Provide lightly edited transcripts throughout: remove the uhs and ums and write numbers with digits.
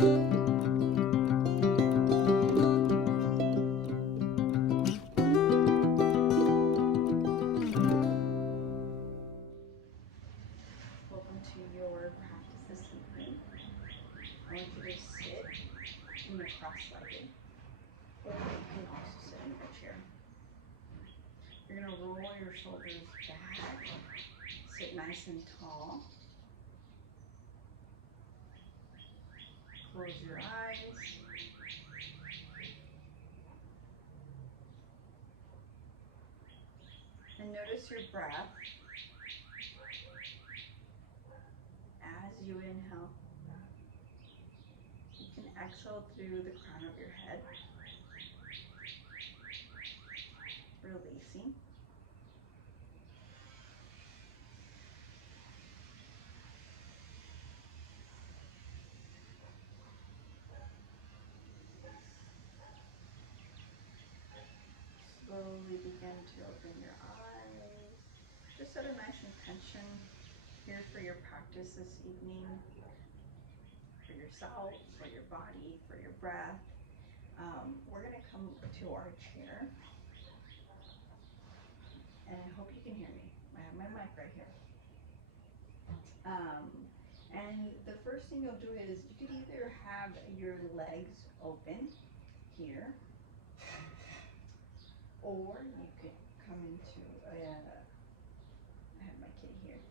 Welcome to your practice this evening. I want you to sit in your cross-legged, or you can also sit in your chair. You're going to roll your shoulders back, sit nice and tall. Close your eyes. And notice your breath as you inhale. You can exhale through the crown of your head, releasing. Slowly begin to open your eyes. Just set a nice intention here for your practice this evening, for yourself, for your body, for your breath. We're going to come to our chair, and I hope you can hear me. I have my mic right here. And the first thing you'll do is you could either have your legs open here, or you could come into I have my kitty here,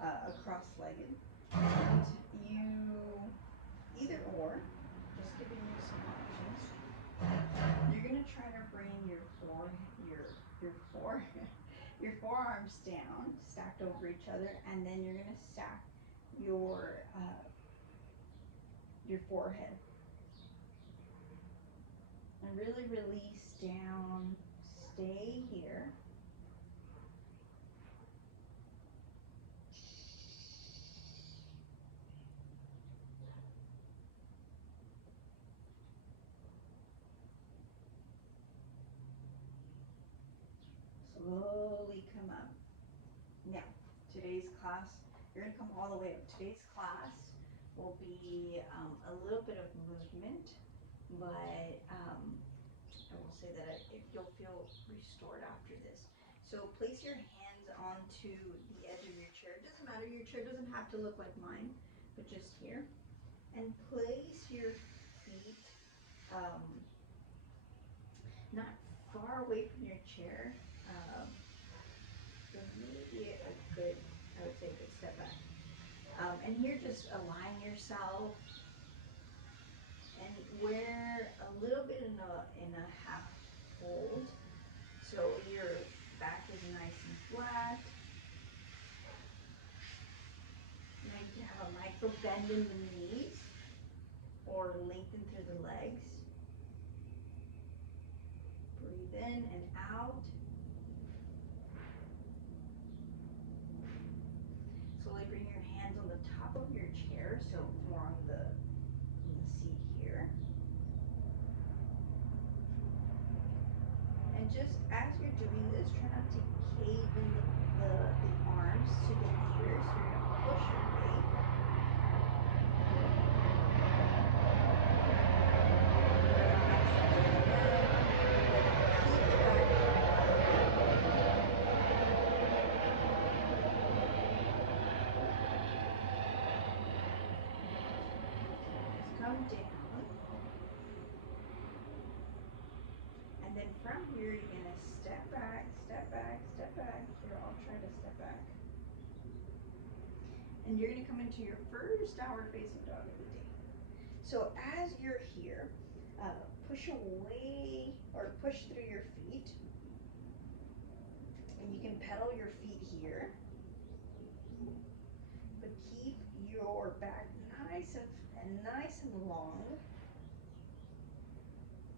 a cross-legged, and you either or, just giving you some options. You're gonna try to bring your forearms down, stacked over each other, and then you're gonna stack your forehead, and really release down. Stay here. Slowly come up. Now, today's class, you're going to come all the way up. Today's class will be a little bit of movement, but I will say that you'll feel restored after this. So place your hands onto the edge of your chair. It doesn't matter, your chair doesn't have to look like mine, but just here. And place your feet not far away from your chair. Maybe a good, I would say a good step back. And here just align yourself and wear a little bit in a half fold. So your back is nice and flat. Now you can have a micro bend in the knees or lengthen through the legs. Breathe in and out. Slowly bring your hands on the top of your chair, so more on the seat here. And just as you're doing this, try not to cave in the arms to the ears. You're going to push your weight. Come down, and then from here you're going to step back, step back, step back. Here, I'll try to step back. And you're going to come into your first downward facing dog of the day. So as you're here, push away or push through your feet, and you can pedal your feet here, but keep your back nice and long.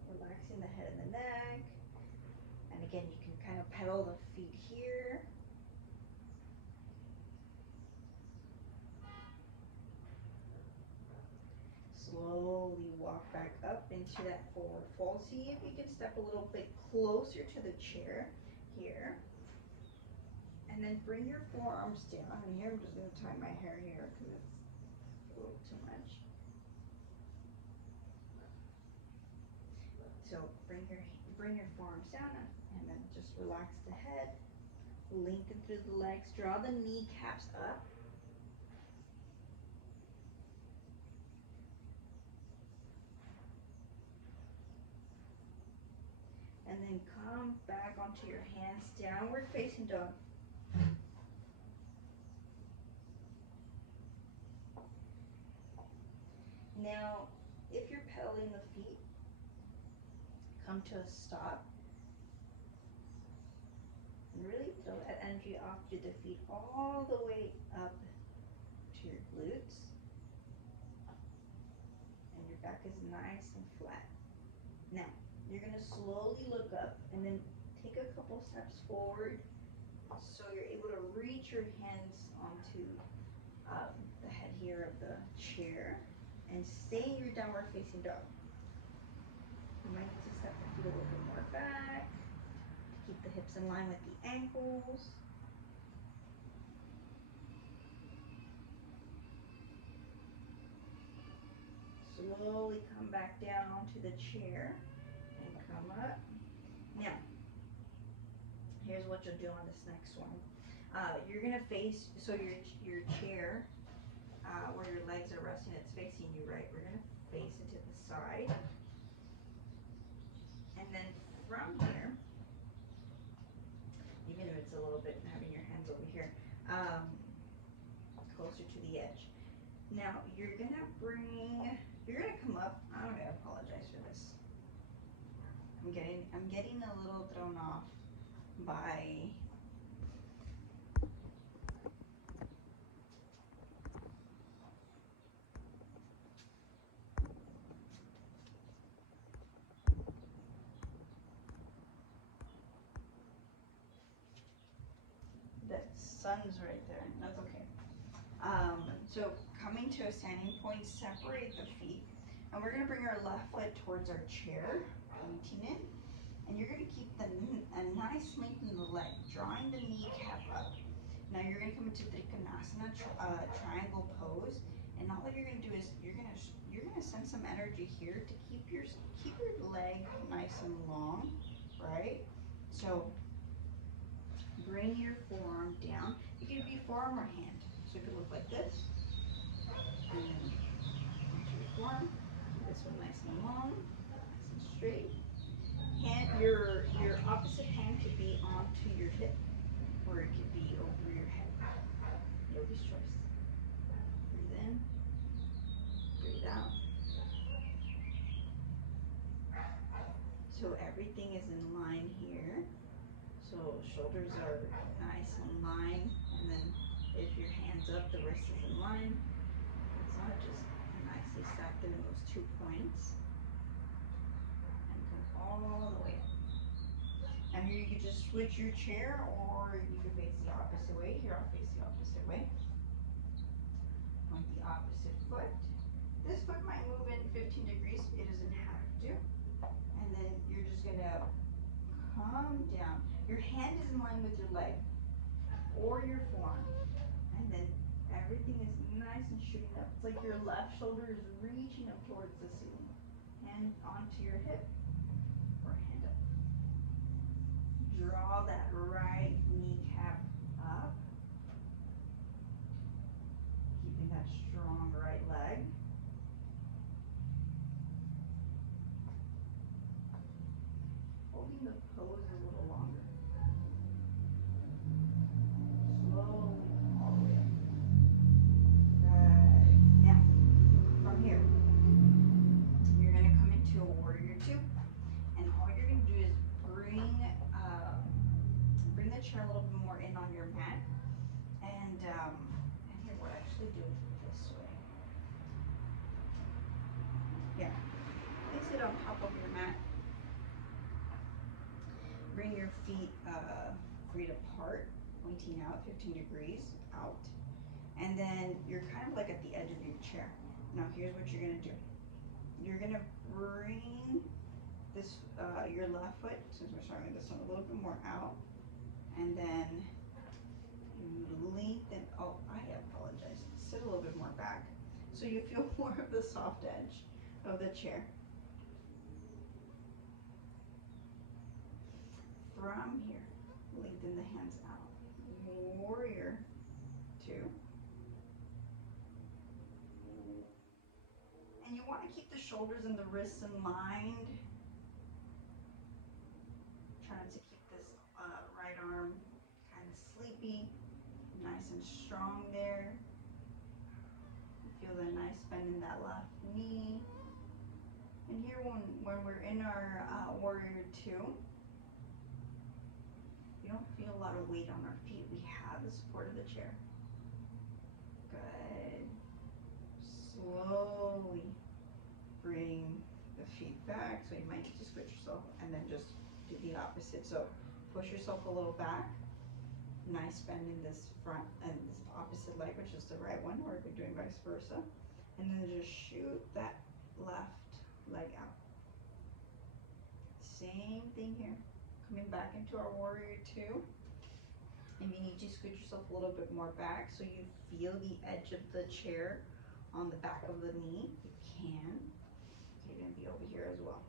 Relaxing the head and the neck. And again, you can kind of pedal the feet here. Slowly walk back up into that forward fold. See if you can step a little bit closer to the chair here. And then bring your forearms down. And here I'm just going to tie my hair here because it's a little too much. So bring your forearms down and then just relax the head. Lengthen through the legs. Draw the kneecaps up. And then come back onto your hands, downward facing dog. Now, if you're pedaling the feet, come to a stop. And really throw that energy off to the feet all the way up to your glutes. And your back is nice and flat. Now, you're going to slowly look up and then take a couple steps forward so you're able to reach your hands onto the head here of the chair and stay in your downward facing dog. You might need to step the feet a little bit more back to keep the hips in line with the ankles. Slowly come back down onto the chair and come up. Now, here's what you'll do on this next one. You're gonna face, so your chair, where your legs are resting, it's facing you, right? We're gonna face it to the side. And then from here, even if it's a little bit having your hands over here, closer to the edge. Now you're gonna come up. I'm gonna apologize for this. I'm getting a little thrown off by the sun's right there. That's okay. So coming to a standing point, separate the feet, and we're gonna bring our left foot towards our chair, pointing it, and you're gonna keep a nice length in the leg, drawing the kneecap up. Now you're gonna come into Trikonasana, triangle pose, and all that you're gonna do is you're gonna send some energy here to keep your leg nice and long, right? So bring your forearm down. It could be forearm or hand, so it could look like this. And then onto your forearm. Keep this one nice and long, nice and straight. Your opposite hand could be onto your hip, or it could be over your head. Yogi's choice. Breathe in, breathe out. So everything is in line here. So shoulders are nice and in line, and then if your hand's up, the wrist is in line. So just nicely stack them in those 2 points. And come all the way up. And here you could just switch your chair, or you could face the opposite way. Here I'll face the opposite way. Point the opposite foot. This foot might move in 15 degrees. It doesn't have to. And then you're just gonna come down. Your hand is in line with your leg or your forearm. And then everything is nice and shooting up. It's like your left shoulder is reaching up towards the ceiling. Hand onto your hip or hand up. Draw that right kneecap up. Keeping that strong right leg. Holding the pose a little longer. Slowly all the way up. Good. Now, from here, you're going to come into a warrior 2. And all you're going to do is bring the chair a little bit more in on your mat. And here, we'll actually do it this way. Yeah. Place it on top of your mat. Bring your feet apart, pointing out 15 degrees out. And then you're kind of like at the edge of your chair. Now here's what you're gonna do. You're gonna bring this, your left foot, since we're starting with this one, a little bit more out. And then lengthen, oh, I apologize. Sit a little bit more back so you feel more of the soft edge of the chair. from here, lengthen the hands out. Warrior 2. And you want to keep the shoulders and the wrists aligned. Trying to keep this right arm kind of sleepy, nice and strong there. Feel that nice bend in that left knee. And here when we're in our warrior 2, we don't feel a lot of weight on our feet. We have the support of the chair. Good. Slowly bring the feet back. So you might need to switch yourself and then just do the opposite. So push yourself a little back. Nice bend in this front and this opposite leg, which is the right one, or we're doing vice versa. And then just shoot that left leg out. Same thing here. Coming back into our warrior 2. And you need to scoot yourself a little bit more back so you feel the edge of the chair on the back of the knee. You can. Okay, you're gonna be over here as well.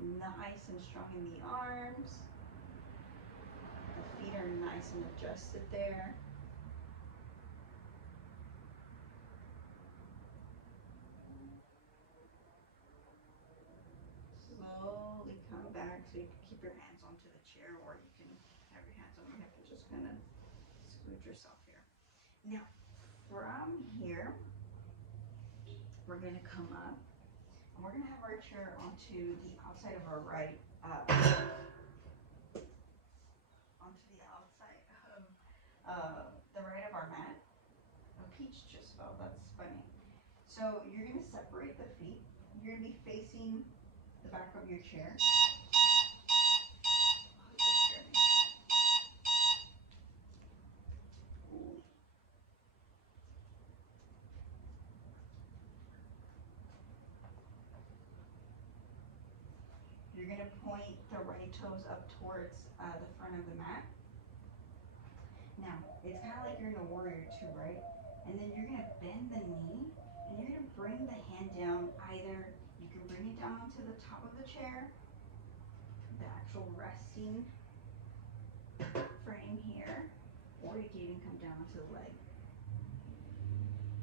Nice and strong in the arms. The feet are nice and adjusted there. Slowly come back so you can keep your hands onto the chair, or you can have your hands on your hip and just kind of scoot yourself here. Now, from here, we're going to come up and we're going to have our chair onto the outside of our right, onto the outside of the right of our mat. A peach just fell, that's funny. So you're going to separate the feet. You're going to be facing the back of your chair. You're going to point the right toes up towards the front of the mat. Now, it's kind of like you're in a warrior 2, right? And then you're going to bend the knee, and you're going to bring the hand down. Either you can bring it down to the top of the chair, the actual resting frame here, or you can even come down to the leg.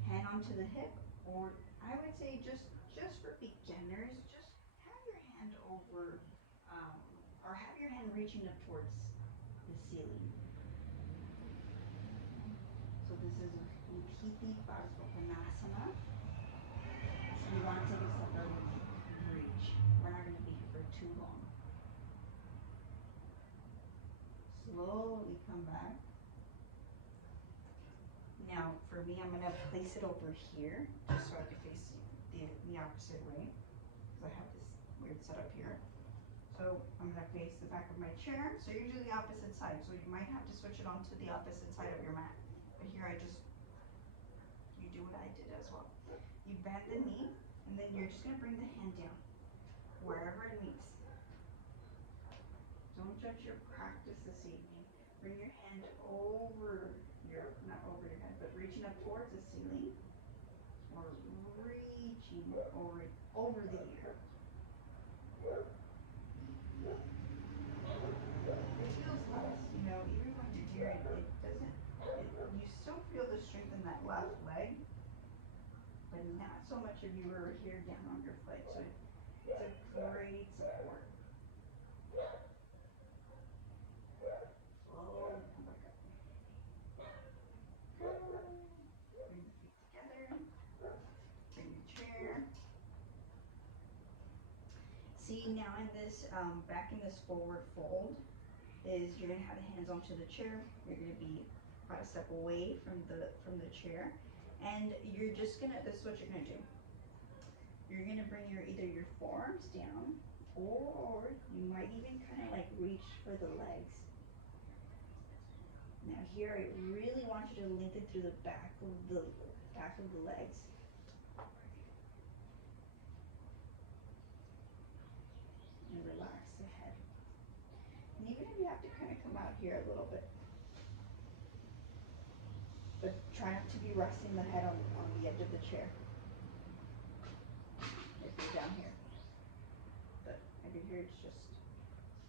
Hand onto the hip, or I would say just for beginners, just have your hand over, or have your hand reaching up towards the ceiling. So this is Upiti Padmasana. So you want to take yourself out of reach. We're not going to be here for too long. Slowly come back. Now, for me, I'm going to place it over here, just so I can face the opposite way, because I have this weird setup here. So I'm going to face the back of my chair. So you're usually the opposite side, so you might have to switch it onto the opposite side of your mat. But here you do what I did as well. You bend the knee, and then you're just going to bring the hand down, wherever it meets. Don't judge your practice this evening. Bring your hand over not over your head, but reaching up towards the ceiling, or reaching over the ear. It feels less, even when you're here, you still feel the strength in that left leg, but not so much if you were here down on your foot. So it's a great support. Slowly come back up. Bring the feet together. Bring the chair. See, now in this, back in this forward fold, is you're going to have the hands onto the chair. You're going to be about a step away from the chair. And you're just going to, this is what you're going to do. You're going to bring either your forearms down, or you might even kind of like reach for the legs. Now here, I really want you to lengthen through the back of the legs. And relax the head. And even if you have to kind of come out here a little bit, but try not to be resting the head on the edge of the chair. If down here. But under here it's just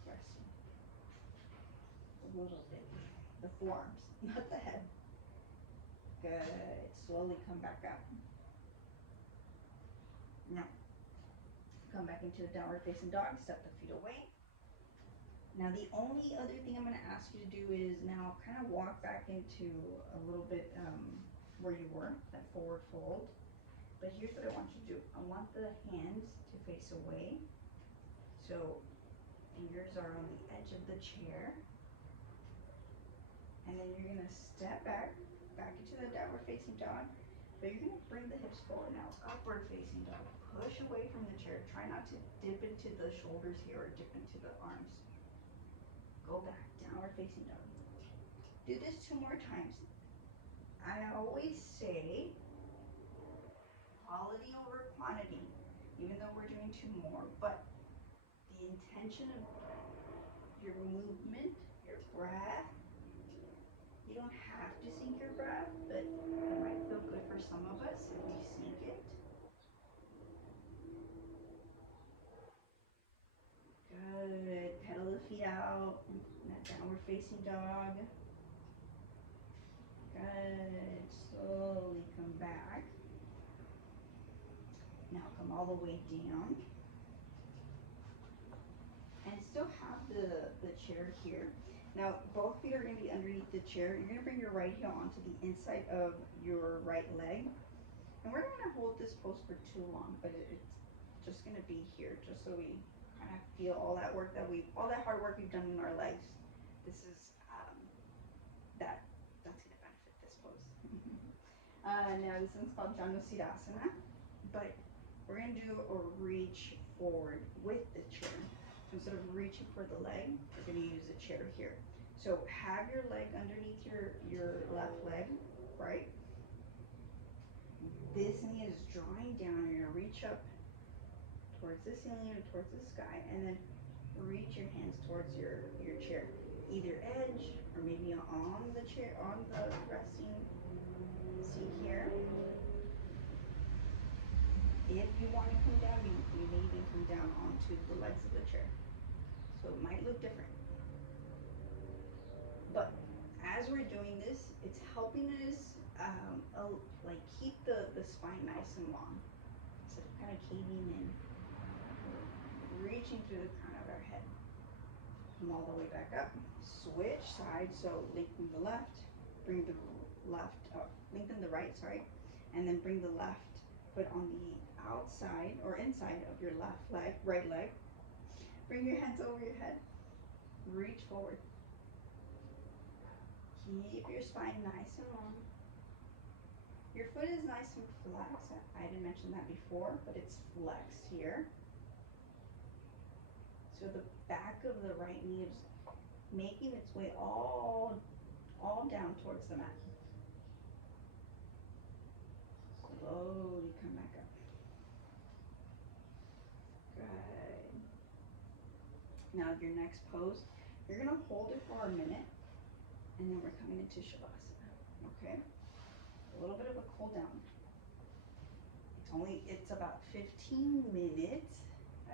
resting a little bit. The forearms, not the head. Good. Slowly come back up. Now, come back into a downward facing dog. Step the feet away. Now, the only other thing I'm going to ask you to do is now kind of walk back into a little bit where you were, that forward fold. But here's what I want you to do. I want the hands to face away. So fingers are on the edge of the chair. And then you're going to step back into the downward facing dog. But you're going to bring the hips forward now. Upward facing dog. Push away from the chair. Try not to dip into the shoulders here or dip into the arms. Go back, downward facing dog. Do this 2 more times. I always say quality over quantity, even though we're doing 2 more, but the intention of your movement, your breath, you don't have to sync your breath, but it might feel good for some of us if we sync it. Good. Pedal the feet out. That downward facing dog. Good. Slowly come back. Now come all the way down. And still have the chair here. Now both feet are going to be underneath the chair. You're going to bring your right heel onto the inside of your right leg. And we're not going to hold this pose for too long, but it's just going to be here, just so we kind of feel all that work that all that hard work we've done in our legs. This is that's going to benefit this pose. Now this one's called Janusidasana, but we're going to do a reach forward with the chair. So instead of reaching for the leg, we're going to use a chair here. So have your leg underneath your left leg, right? This knee is drawing down. You're going to reach up towards the ceiling or towards the sky, and then reach your hands towards your chair, either edge or maybe on the chair, on the resting seat here. If you want to come down, you may even come down onto the legs of the chair. So it might look different. But as we're doing this, it's helping us like keep the spine nice and long. Instead of kind of caving in, reaching through the crown of our head. Come all the way back up. Switch sides, so lengthen the left, bring the left up, lengthen the right, sorry, and then bring the left foot on the outside or inside of your left leg, right leg. Bring your hands over your head. Reach forward. Keep your spine nice and long. Your foot is nice and flexed. I didn't mention that before, but it's flexed here. So the back of the right knee is making its way all down towards the mat. Slowly come back up. Good. Now your next pose, you're going to hold it for a minute, and then we're coming into Shavasana. Okay? A little bit of a cool down. It's about 15 minutes,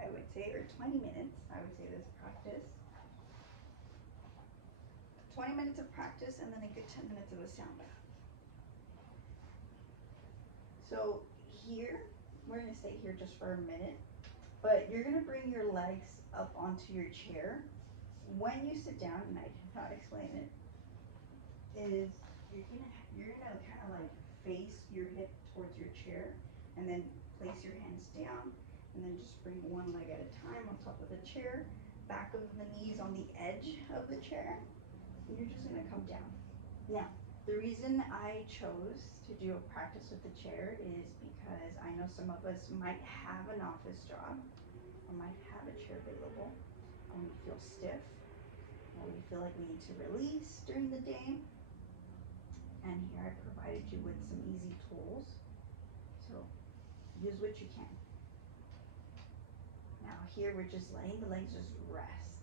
I would say, or 20 minutes, I would say, this practice. 20 minutes of practice and then a good 10 minutes of a sound bath. So here, we're going to stay here just for a minute, but you're going to bring your legs up onto your chair. When you sit down, and I did not explain it, is you're gonna kind of like face your hip towards your chair, and then place your hands down, and then just bring one leg at a time on top of the chair, back of the knees on the edge of the chair, and you're just gonna come down. Now, the reason I chose to do a practice with the chair is because I know some of us might have an office job or might have a chair available, and we feel stiff, or we feel like we need to release during the day. And here I provided you with some easy tools. So use what you can. Now here we're just letting the legs just rest.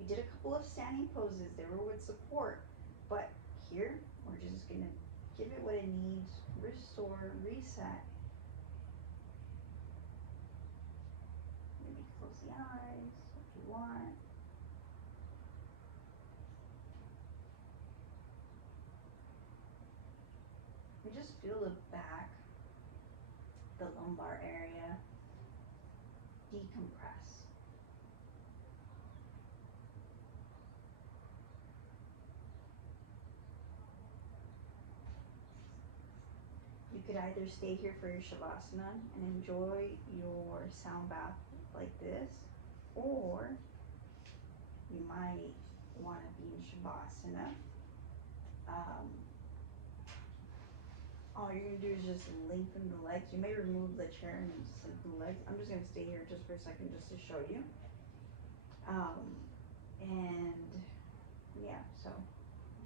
We did a couple of standing poses. They were with support. But here we're just going to give it what it needs. Restore, reset. want. We just feel the back, the lumbar area decompress. You could either stay here for your Shavasana and enjoy your sound bath like this, or you might want to be in Shavasana. All you're going to do is just lengthen the legs. You may remove the chair and just lengthen the legs. I'm just going to stay here just for a second just to show you. And yeah, so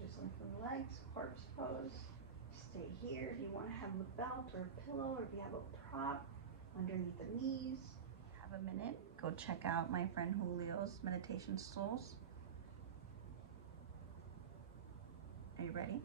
just lengthen the legs, corpse pose. Stay here. If you want to have a belt or a pillow, or if you have a prop underneath the knees, have a minute. Go check out my friend Julio's meditation stools. Are you ready?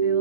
Feel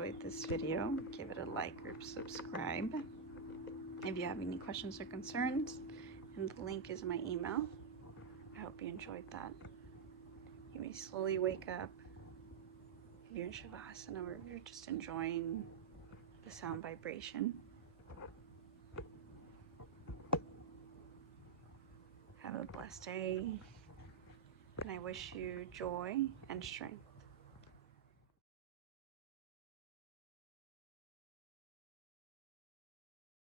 enjoyed this video, give it a like or subscribe. If you have any questions or concerns, and the link is my email. I hope you enjoyed that. You may slowly wake up if you're in Shavasana or if you're just enjoying the sound vibration. Have a blessed day, and I wish you joy and strength.